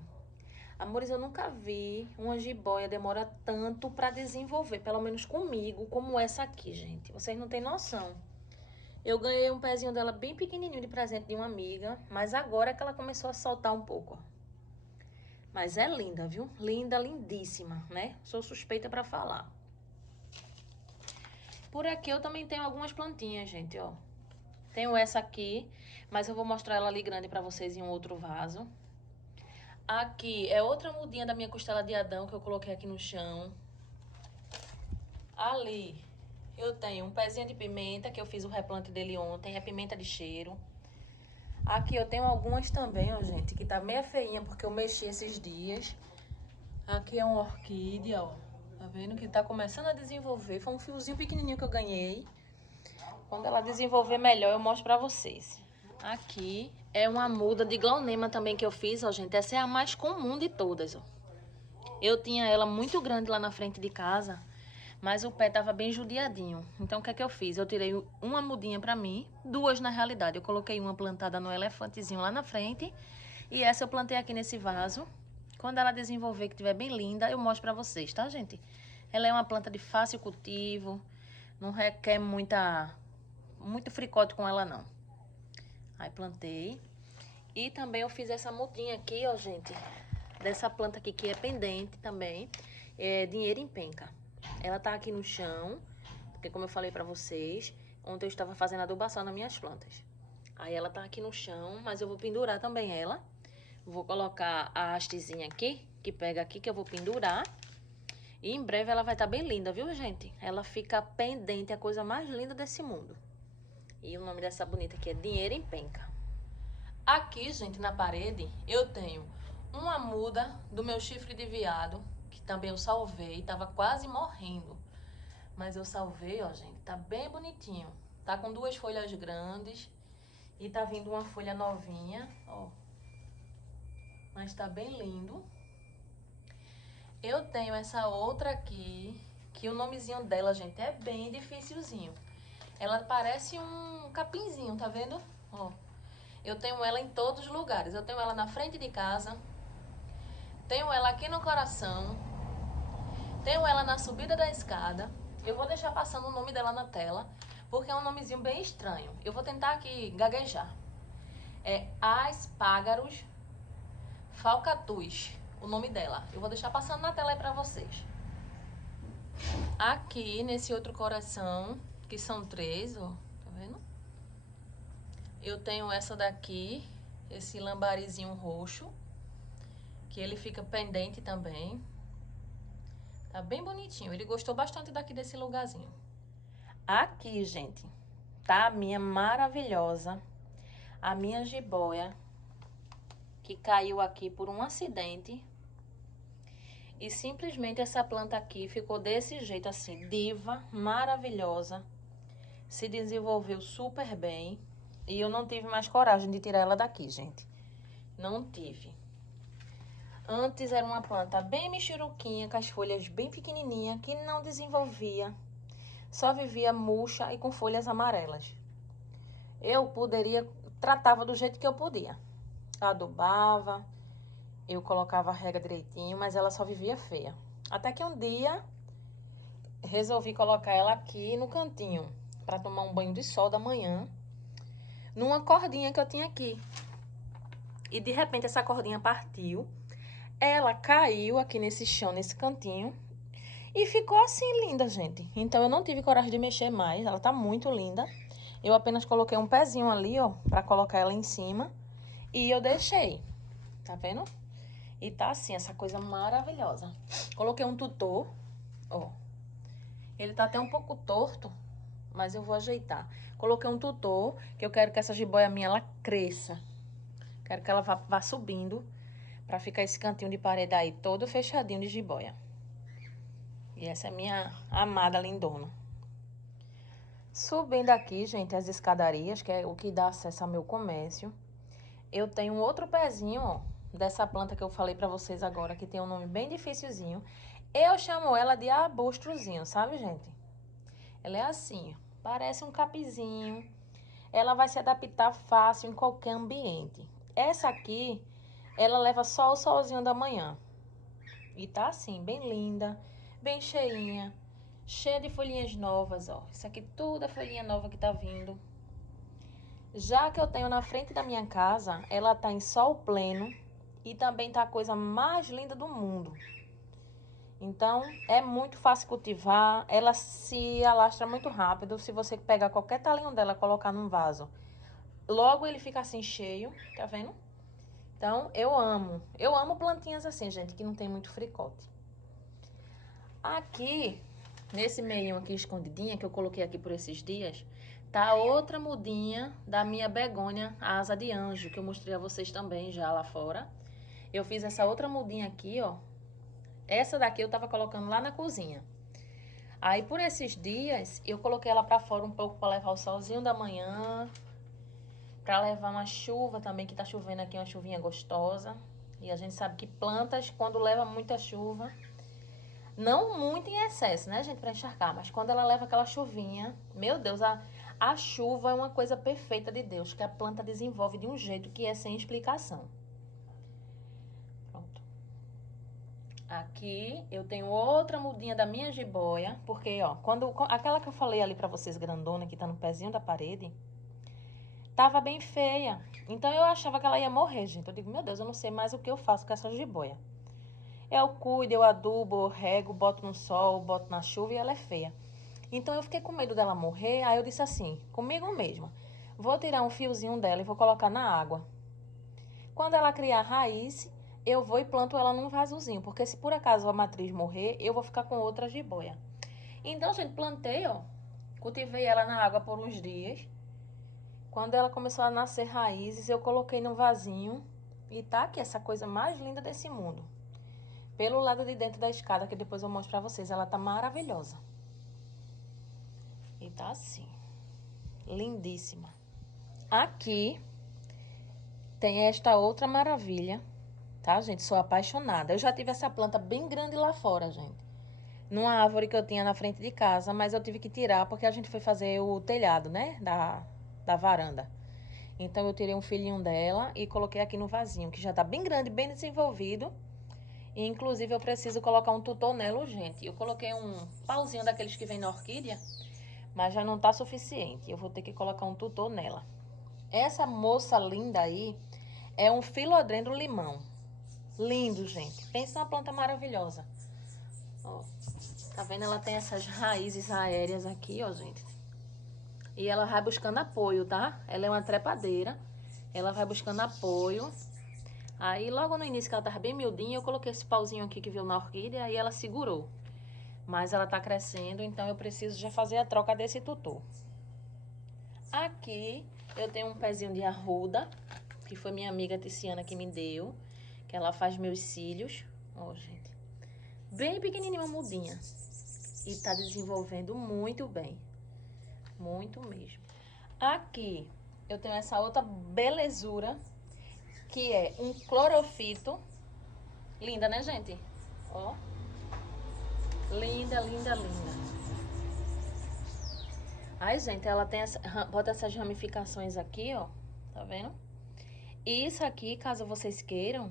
Amores, eu nunca vi uma jiboia demora tanto pra desenvolver, pelo menos comigo, como essa aqui, gente. Vocês não têm noção. Eu ganhei um pezinho dela bem pequenininho de presente de uma amiga, mas agora é que ela começou a soltar um pouco, ó. Mas é linda, viu? Linda, lindíssima, né? Sou suspeita pra falar. Por aqui eu também tenho algumas plantinhas, gente, ó. Tenho essa aqui, mas eu vou mostrar ela ali grande pra vocês em um outro vaso. Aqui é outra mudinha da minha costela de Adão que eu coloquei aqui no chão. Ali eu tenho um pezinho de pimenta que eu fiz o replante dele ontem, é pimenta de cheiro. Aqui eu tenho algumas também, ó, gente, que tá meio feinha porque eu mexi esses dias. Aqui é uma orquídea, ó. Tá vendo que tá começando a desenvolver. Foi um fiozinho pequenininho que eu ganhei. Quando ela desenvolver melhor, eu mostro pra vocês. Aqui é uma muda de glaunema também que eu fiz, ó, gente. Essa é a mais comum de todas, ó. Eu tinha ela muito grande lá na frente de casa, mas o pé tava bem judiadinho. Então, o que é que eu fiz? Eu tirei uma mudinha pra mim, duas na realidade. Eu coloquei uma plantada no elefantezinho lá na frente e essa eu plantei aqui nesse vaso. Quando ela desenvolver, que estiver bem linda, eu mostro pra vocês, tá, gente? Ela é uma planta de fácil cultivo, não requer muito fricote com ela, não. Aí, plantei. E também eu fiz essa mudinha aqui, ó, gente, dessa planta aqui que é pendente também, é dinheiro em penca. Ela tá aqui no chão, porque como eu falei pra vocês, ontem eu estava fazendo adubação nas minhas plantas. Aí ela tá aqui no chão, mas eu vou pendurar também ela. Vou colocar a hastezinha aqui, que pega aqui, que eu vou pendurar. E em breve ela vai estar bem linda, viu, gente? Ela fica pendente, a coisa mais linda desse mundo. E o nome dessa bonita aqui é Dinheiro em Penca. Aqui, gente, na parede, eu tenho uma muda do meu chifre de veado, que também eu salvei, tava quase morrendo. Mas eu salvei, ó, gente, tá bem bonitinho. Tá com duas folhas grandes e tá vindo uma folha novinha, ó. Mas tá bem lindo. Eu tenho essa outra aqui, que o nomezinho dela, gente, é bem dificilzinho. Ela parece um capinzinho, tá vendo? Ó. Eu tenho ela em todos os lugares. Eu tenho ela na frente de casa. Tenho ela aqui no coração. Tenho ela na subida da escada. Eu vou deixar passando o nome dela na tela, porque é um nomezinho bem estranho. Eu vou tentar aqui gaguejar. É Aspágaros falcatus, o nome dela. Eu vou deixar passando na tela aí pra vocês. Aqui, nesse outro coração, que são 3, ó. Tá vendo? Eu tenho essa daqui, esse lambarizinho roxo, que ele fica pendente também. Tá bem bonitinho. Ele gostou bastante daqui desse lugarzinho. Aqui, gente, tá a minha maravilhosa, a minha jiboia, que caiu aqui por um acidente. E simplesmente essa planta aqui ficou desse jeito assim, diva, maravilhosa. Se desenvolveu super bem. E eu não tive mais coragem de tirar ela daqui, gente. Não tive. Antes era uma planta bem mexeruquinha, com as folhas bem pequenininhas, que não desenvolvia. Só vivia murcha e com folhas amarelas. Eu tratava do jeito que eu podia. Adubava, eu colocava a rega direitinho, mas ela só vivia feia. Até que um dia, resolvi colocar ela aqui no cantinho, para tomar um banho de sol da manhã, numa cordinha que eu tinha aqui. E de repente essa cordinha partiu, ela caiu aqui nesse chão, nesse cantinho, e ficou assim linda, gente. Então eu não tive coragem de mexer mais, ela tá muito linda. Eu apenas coloquei um pezinho ali, ó, pra colocar ela em cima, e eu deixei, tá vendo? E tá assim, essa coisa maravilhosa. Coloquei um tutor, ó. Ele tá até um pouco torto, mas eu vou ajeitar. Coloquei um tutor, que eu quero que essa jiboia minha, ela cresça. Quero que ela vá subindo, pra ficar esse cantinho de parede aí todo fechadinho de jiboia. E essa é minha amada lindona. Subindo aqui, gente, as escadarias, que é o que dá acesso ao meu comércio. Eu tenho um outro pezinho, ó, dessa planta que eu falei pra vocês agora, que tem um nome bem dificilzinho. Eu chamo ela de arbustrozinho, sabe, gente? Ela é assim, parece um capizinho. Ela vai se adaptar fácil em qualquer ambiente. Essa aqui, ela leva só o solzinho da manhã. E tá assim, bem linda, bem cheinha, cheia de folhinhas novas, ó. Isso aqui tudo é folhinha nova que tá vindo. Já que eu tenho na frente da minha casa, ela tá em sol pleno e também tá a coisa mais linda do mundo. Então, é muito fácil cultivar, ela se alastra muito rápido. Se você pegar qualquer talinho dela e colocar num vaso, logo ele fica assim cheio, tá vendo? Então, eu amo plantinhas assim, gente, que não tem muito fricote. Aqui, nesse meio aqui escondidinha, que eu coloquei aqui por esses dias, tá outra mudinha da minha begônia asa de anjo, que eu mostrei a vocês também já lá fora. Eu fiz essa outra mudinha aqui, ó. Essa daqui eu tava colocando lá na cozinha. Aí, por esses dias, eu coloquei ela pra fora um pouco pra levar o solzinho da manhã, pra levar uma chuva também, que tá chovendo aqui, uma chuvinha gostosa. E a gente sabe que plantas, quando leva muita chuva, Não muito em excesso, né, gente, pra encharcar. Mas quando ela leva aquela chuvinha, meu Deus, a chuva é uma coisa perfeita de Deus, que a planta desenvolve de um jeito que é sem explicação. Pronto. Aqui eu tenho outra mudinha da minha jiboia, porque, ó, aquela que eu falei ali pra vocês, grandona, que tá no pezinho da parede, tava bem feia. Então eu achava que ela ia morrer, gente. Eu digo, meu Deus, eu não sei mais o que eu faço com essa jiboia. Eu cuido, eu adubo, eu rego, boto no sol, boto na chuva e ela é feia. Então eu fiquei com medo dela morrer, aí eu disse assim, comigo mesma, vou tirar um fiozinho dela e vou colocar na água. Quando ela criar raiz, eu vou e planto ela num vasozinho, porque se por acaso a matriz morrer, eu vou ficar com outra jiboia. Então, gente, plantei, ó, cultivei ela na água por uns dias. Quando ela começou a nascer raízes, eu coloquei num vasinho e tá aqui essa coisa mais linda desse mundo. Pelo lado de dentro da escada, que depois eu mostro pra vocês, ela tá maravilhosa. E tá assim, lindíssima. Aqui tem esta outra maravilha, tá, gente? Sou apaixonada. Eu já tive essa planta bem grande lá fora, gente. Numa árvore que eu tinha na frente de casa, mas eu tive que tirar porque a gente foi fazer o telhado, né? Da varanda. Então eu tirei um filhinho dela e coloquei aqui no vasinho, que já tá bem grande, bem desenvolvido. E, inclusive eu preciso colocar um tutor nela, gente. Eu coloquei um pauzinho daqueles que vem na orquídea, mas já não tá suficiente. Eu vou ter que colocar um tutor nela. Essa moça linda aí é um filodendro limão. Lindo, gente. Pensa numa planta maravilhosa. Ó, tá vendo? Ela tem essas raízes aéreas aqui, ó, gente. E ela vai buscando apoio, tá? Ela é uma trepadeira. Ela vai buscando apoio. Aí, logo no início, que ela tava bem miudinha, eu coloquei esse pauzinho aqui que veio na orquídea e ela segurou. Mas ela tá crescendo, então eu preciso já fazer a troca desse tutor. Aqui eu tenho um pezinho de arruda, que foi minha amiga Tiziana que me deu, que ela faz meus cílios. Ó, gente. Bem pequenininha, uma mudinha. E tá desenvolvendo muito bem. Muito mesmo. Aqui eu tenho essa outra belezura, que é um clorofito. Linda, né, gente? Ó. Linda, linda, linda. Ai, gente, ela tem bota essas ramificações aqui, ó. Tá vendo? Isso aqui, caso vocês queiram,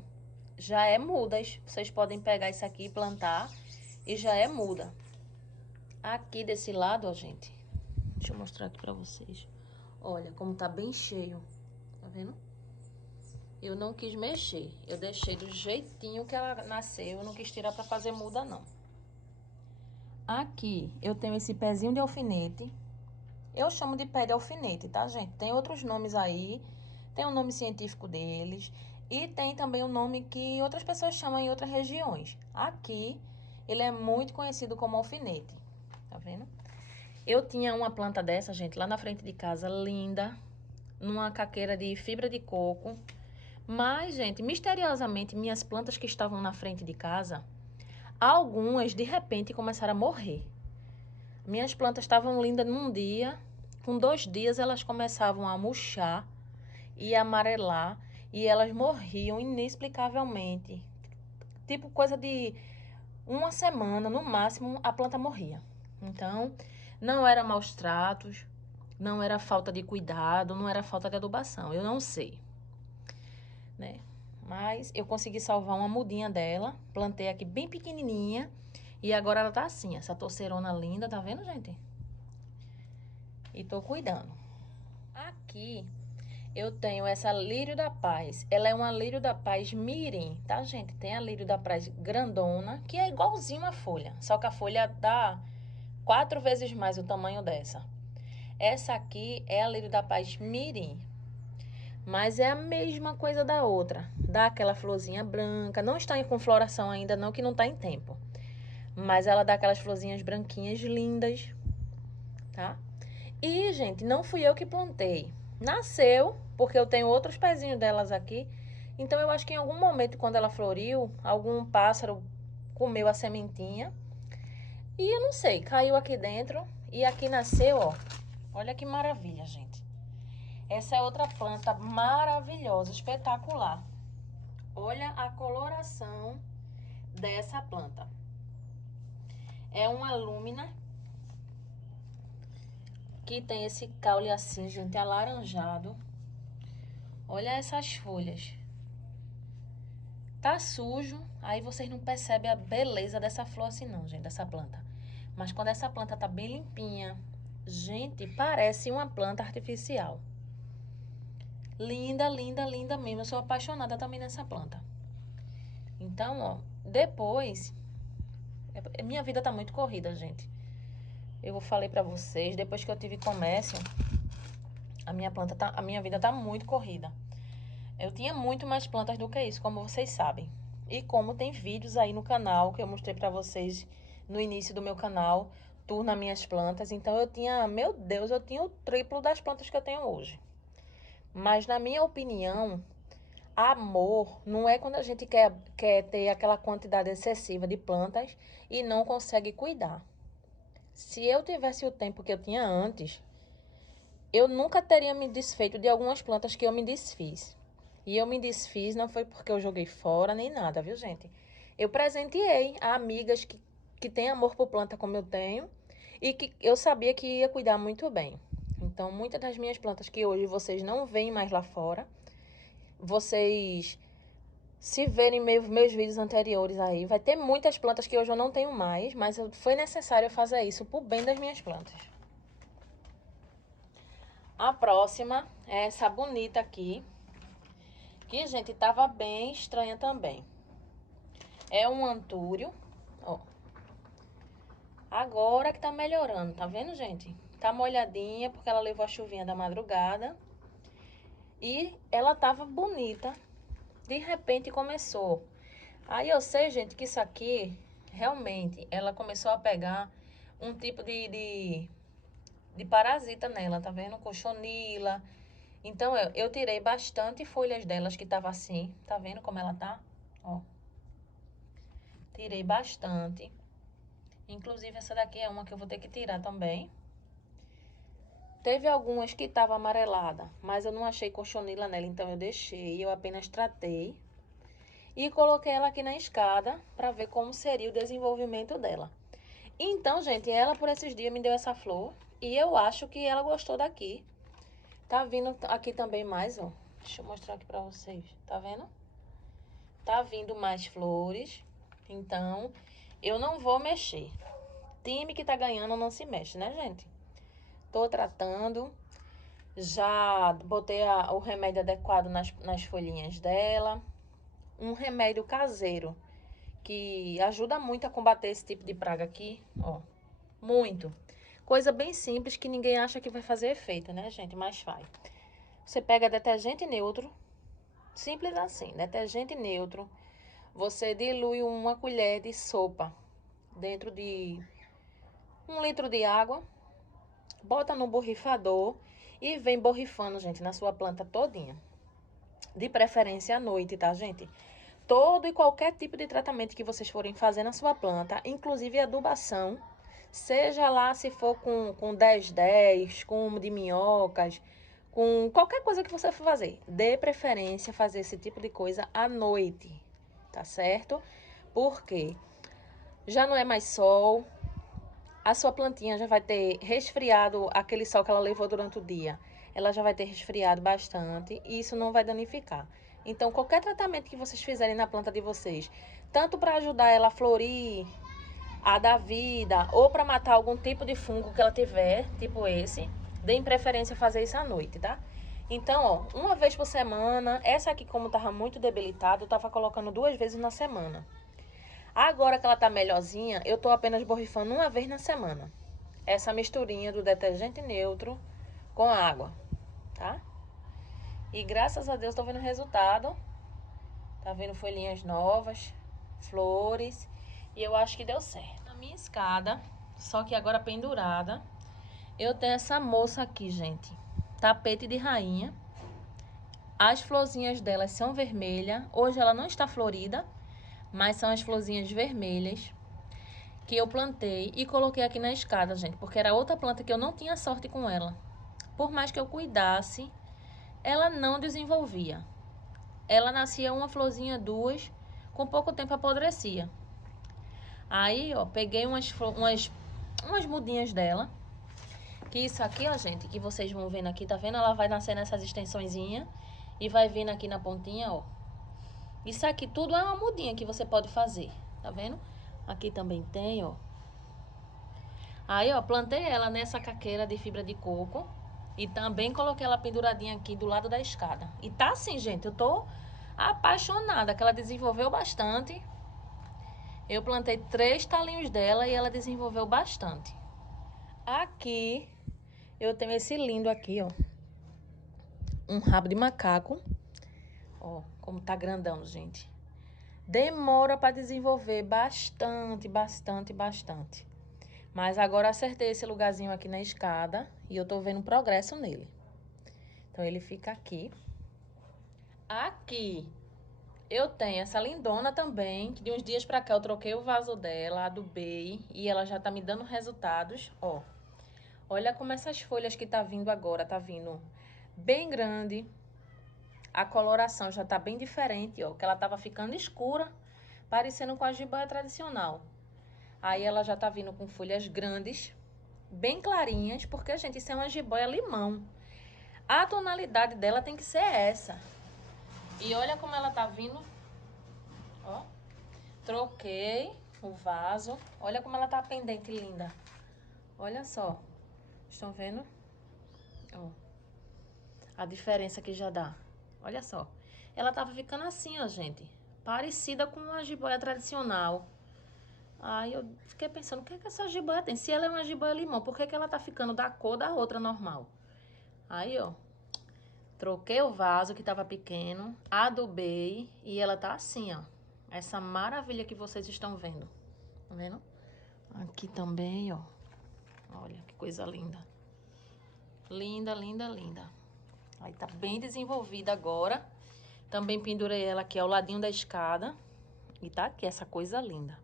já é mudas. Vocês podem pegar isso aqui e plantar e já é muda. Aqui desse lado, ó, gente. Deixa eu mostrar aqui pra vocês. Olha como tá bem cheio. Tá vendo? Eu não quis mexer. Eu deixei do jeitinho que ela nasceu. Eu não quis tirar pra fazer muda, não. Aqui eu tenho esse pezinho de alfinete. Eu chamo de pé de alfinete, tá, gente? Tem outros nomes aí. Tem o nome científico deles. E tem também o nome que outras pessoas chamam em outras regiões. Aqui, ele é muito conhecido como alfinete. Tá vendo? Eu tinha uma planta dessa, gente, lá na frente de casa, linda. Numa caqueira de fibra de coco. Mas, gente, misteriosamente, minhas plantas que estavam na frente de casa, algumas, de repente, começaram a morrer. Minhas plantas estavam lindas num dia. Com 2 dias, elas começavam a murchar e amarelar. E elas morriam inexplicavelmente. Tipo, coisa de 1 semana, no máximo, a planta morria. Então, não era maus tratos, não era falta de cuidado, não era falta de adubação. Eu não sei, né? Mas eu consegui salvar uma mudinha dela. Plantei aqui bem pequenininha. E agora ela tá assim, essa torceirona linda, tá vendo, gente? E tô cuidando. Aqui eu tenho essa lírio da paz. Ela é uma lírio da paz mirim, tá, gente? Tem a lírio da paz grandona, que é igualzinho a folha. Só que a folha dá 4 vezes mais o tamanho dessa. Essa aqui é a lírio da paz mirim. Mas é a mesma coisa da outra. Dá aquela florzinha branca. Não está com floração ainda não, que não está em tempo. Mas ela dá aquelas florzinhas branquinhas lindas, tá? E, gente, não fui eu que plantei. Nasceu, porque eu tenho outros pezinhos delas aqui. Então, eu acho que em algum momento, quando ela floriu, algum pássaro comeu a sementinha. E eu não sei, caiu aqui dentro e aqui nasceu, ó. Olha que maravilha, gente. Essa é outra planta maravilhosa, espetacular. Olha a coloração dessa planta. É uma lúmina que tem esse caule assim, gente, alaranjado. Olha essas folhas. Tá sujo, aí vocês não percebem a beleza dessa flor assim não, gente, dessa planta. Mas quando essa planta tá bem limpinha, gente, parece uma planta artificial. Linda, linda, linda mesmo. Eu sou apaixonada também nessa planta. Então, ó, depois... Minha vida tá muito corrida, gente. Eu falei pra vocês, depois que eu tive comércio, a minha vida tá muito corrida. Eu tinha muito mais plantas do que isso, como vocês sabem. E como tem vídeos aí no canal que eu mostrei pra vocês no início do meu canal, Tour nas minhas plantas. Então eu tinha, meu Deus, eu tinha o triplo das plantas que eu tenho hoje. Mas na minha opinião, amor não é quando a gente quer ter aquela quantidade excessiva de plantas e não consegue cuidar. Se eu tivesse o tempo que eu tinha antes, eu nunca teria me desfeito de algumas plantas que eu me desfiz. E eu me desfiz não foi porque eu joguei fora nem nada, viu, gente? Eu presenteei a amigas que têm amor por planta como eu tenho e que eu sabia que ia cuidar muito bem. Então, muitas das minhas plantas que hoje vocês não veem mais lá fora, vocês, se verem meus vídeos anteriores aí, vai ter muitas plantas que hoje eu não tenho mais, mas foi necessário fazer isso por bem das minhas plantas. A próxima é essa bonita aqui, que, gente, tava bem estranha também. É um antúrio, ó. Agora que tá melhorando, tá vendo, gente? Tá molhadinha porque ela levou a chuvinha da madrugada. E ela tava bonita. De repente começou. Aí eu sei, gente, que isso aqui, realmente, ela começou a pegar um tipo de parasita nela, tá vendo? Cochonila. Então, eu tirei bastante folhas delas que tava assim. Tá vendo como ela tá? Ó. Tirei bastante. Inclusive, essa daqui é uma que eu vou ter que tirar também. Teve algumas que estavam amareladas, mas eu não achei cochonila nela, então eu deixei. Eu apenas tratei. E coloquei ela aqui na escada para ver como seria o desenvolvimento dela. Então, gente, ela por esses dias me deu essa flor. E eu acho que ela gostou daqui. Tá vindo aqui também mais, ó. Deixa eu mostrar aqui pra vocês. Tá vendo? Tá vindo mais flores. Então, eu não vou mexer. Time que tá ganhando não se mexe, né, gente? Tô tratando. Já botei o remédio adequado nas folhinhas dela. Um remédio caseiro que ajuda muito a combater esse tipo de praga aqui, ó. Muito. Coisa bem simples que ninguém acha que vai fazer efeito, né, gente? Mas faz. Você pega detergente neutro, simples assim, detergente neutro. Você dilui uma colher de sopa dentro de 1 litro de água, bota no borrifador e vem borrifando, gente, na sua planta todinha. De preferência à noite, tá, gente? Todo e qualquer tipo de tratamento que vocês forem fazer na sua planta, inclusive adubação, seja lá se for com 10-10, com de minhocas, com qualquer coisa que você for fazer, dê preferência fazer esse tipo de coisa à noite, tá certo? Porque já não é mais sol, a sua plantinha já vai ter resfriado aquele sol que ela levou durante o dia. Ela já vai ter resfriado bastante e isso não vai danificar. Então, qualquer tratamento que vocês fizerem na planta de vocês, tanto para ajudar ela a florir, a dar vida, ou para matar algum tipo de fungo que ela tiver, tipo esse, deem preferência fazer isso à noite, tá? Então, ó, uma vez por semana, essa aqui como tava muito debilitada, eu tava colocando 2 vezes na semana. Agora que ela tá melhorzinha, eu tô apenas borrifando 1 vez na semana. Essa misturinha do detergente neutro com água, tá? E graças a Deus tô vendo resultado. Tá vendo folhinhas novas, flores. E eu acho que deu certo. Na minha escada, só que agora pendurada, eu tenho essa moça aqui, gente. Tapete de rainha. As florzinhas delas são vermelhas. Hoje ela não está florida, mas são as florzinhas vermelhas que eu plantei e coloquei aqui na escada, gente, porque era outra planta que eu não tinha sorte com ela. Por mais que eu cuidasse, ela não desenvolvia. Ela nascia uma florzinha, 2, com pouco tempo apodrecia. Aí, ó, peguei umas mudinhas dela. Que isso aqui, ó, gente, que vocês vão vendo aqui, tá vendo? Ela vai nascer nessas extensõezinhas e vai vindo aqui na pontinha, ó. Isso aqui tudo é uma mudinha que você pode fazer, tá vendo? Aqui também tem, ó. Aí, ó, plantei ela nessa caqueira de fibra de coco e também coloquei ela penduradinha aqui do lado da escada. E tá assim, gente, eu tô apaixonada, que ela desenvolveu bastante. Eu plantei 3 talinhos dela e ela desenvolveu bastante. Aqui, eu tenho esse lindo aqui, ó. Um rabo de macaco. Ó, como tá grandão, gente. Demora para desenvolver bastante. Mas agora acertei esse lugarzinho aqui na escada e eu tô vendo progresso nele. Então, ele fica aqui. Aqui, eu tenho essa lindona também, que de uns dias pra cá eu troquei o vaso dela, adubei, e ela já tá me dando resultados, ó. Olha como essas folhas que tá vindo agora, tá vindo bem grande. A coloração já tá bem diferente, ó, que ela tava ficando escura, parecendo com a jiboia tradicional. Aí ela já tá vindo com folhas grandes, bem clarinhas, porque, gente, isso é uma jiboia limão. A tonalidade dela tem que ser essa. E olha como ela tá vindo, ó. Troquei o vaso. Olha como ela tá pendente, linda. Olha só. Estão vendo? Ó. A diferença que já dá. Olha só. Ela tava ficando assim, ó, gente. Parecida com uma jiboia tradicional. Aí eu fiquei pensando, o que é que essa jiboia tem? Se ela é uma jiboia limão, por que que ela tá ficando da cor da outra normal? Aí, ó. Troquei o vaso que tava pequeno, adubei e ela tá assim, ó. Essa maravilha que vocês estão vendo. Tá vendo? Aqui também, ó. Olha que coisa linda. Linda. Aí tá bem desenvolvida agora. Também pendurei ela aqui ao ladinho da escada. E tá aqui essa coisa linda.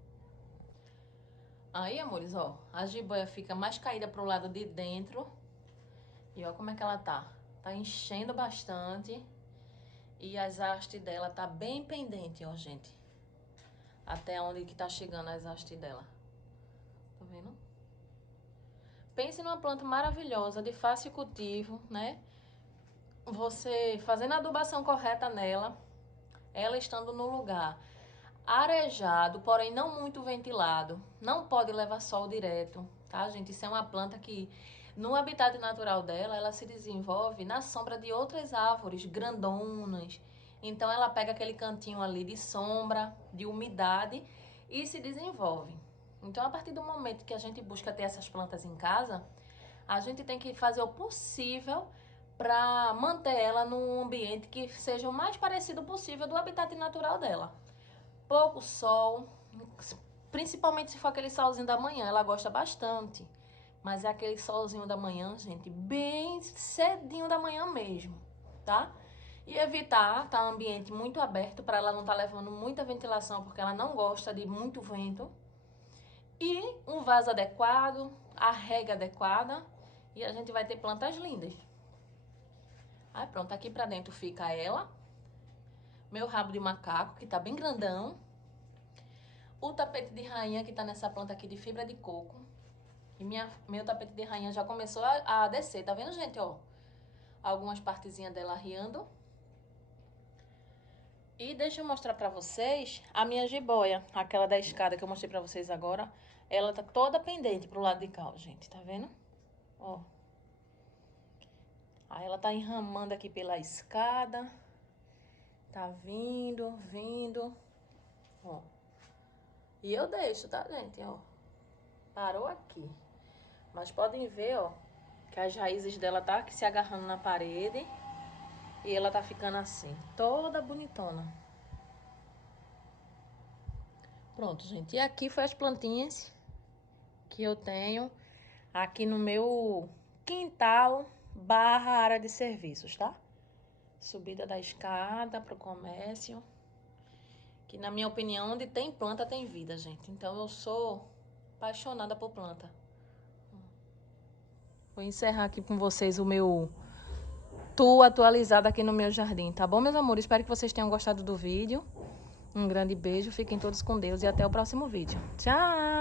Aí, amores, ó. A jiboia fica mais caída pro lado de dentro. E ó como é que ela tá. Tá enchendo bastante. E as hastes dela tá bem pendente, ó, gente. Até onde que tá chegando as hastes dela. Tá vendo? Pense numa planta maravilhosa, de fácil cultivo, né? Você fazendo a adubação correta nela, ela estando no lugar arejado, porém não muito ventilado, não pode levar sol direto, tá, gente? Isso é uma planta que, no habitat natural dela, ela se desenvolve na sombra de outras árvores grandonas. Então, ela pega aquele cantinho ali de sombra, de umidade e se desenvolve. Então, a partir do momento que a gente busca ter essas plantas em casa, a gente tem que fazer o possível para manter ela num ambiente que seja o mais parecido possível do habitat natural dela. Pouco sol, principalmente se for aquele solzinho da manhã, ela gosta bastante. Mas é aquele solzinho da manhã, gente, bem cedinho da manhã mesmo, tá? E evitar tá ambiente muito aberto para ela não estar levando muita ventilação, porque ela não gosta de muito vento. E um vaso adequado, a rega adequada, e a gente vai ter plantas lindas. Aí pronto, aqui pra dentro fica ela. Meu rabo de macaco, que tá bem grandão. O tapete de rainha, que tá nessa planta aqui de fibra de coco. E meu tapete de rainha já começou a descer, tá vendo, gente, ó? Algumas partezinhas dela arriando. E deixa eu mostrar pra vocês a minha jiboia, aquela da escada que eu mostrei pra vocês agora. Ela tá toda pendente pro lado de cá, ó, gente, tá vendo? Ó. Aí ela tá enramando aqui pela escada. Tá vindo. Ó. E eu deixo, tá, gente, ó. Parou aqui. Mas podem ver, ó, que as raízes dela tá aqui se agarrando na parede. E ela tá ficando assim, toda bonitona. Pronto, gente. E aqui foi as plantinhas que eu tenho aqui no meu quintal / área de serviços, tá? Subida da escada pro comércio. Que, na minha opinião, onde tem planta tem vida, gente. Então eu sou apaixonada por planta. Vou encerrar aqui com vocês o meu tour atualizado aqui no meu jardim, tá bom, meus amores? Espero que vocês tenham gostado do vídeo. Um grande beijo, fiquem todos com Deus e até o próximo vídeo. Tchau!